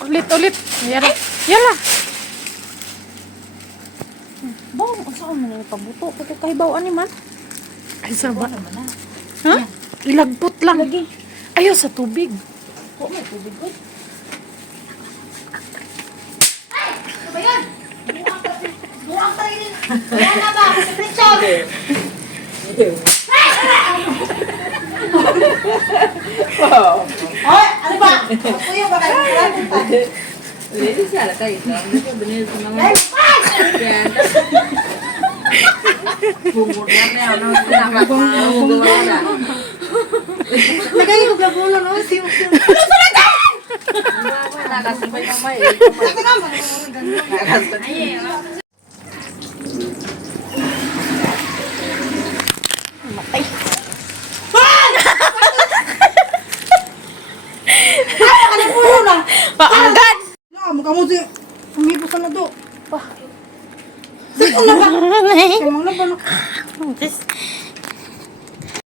Ulit. Yala. Yala. Bom, saan mo na pabuto? Kaya kahibaw ani man. Ay, saba. naman na. Ha? Ilagpot lang. Lagi. Ayaw sa tubig. Oo, may tubig ko. Ay! Ano ba yan? Buwang tayo rin. Kaya na ba? Sa pritson! Ay! Ano ba? Kuya ba kayo? Lady sana tayo. Ano bener sa mga yan. Bumurna na ano nakakagawa na. Lagay ko gabulo no? Siyo. Nakasabay ng may. Sakto ka man. Nakasabay. Matay. Ay, ano po na? Paagad! Na, mukha mo siya. Umipusan na to. Pa. Sino na ba? Kamang na ba?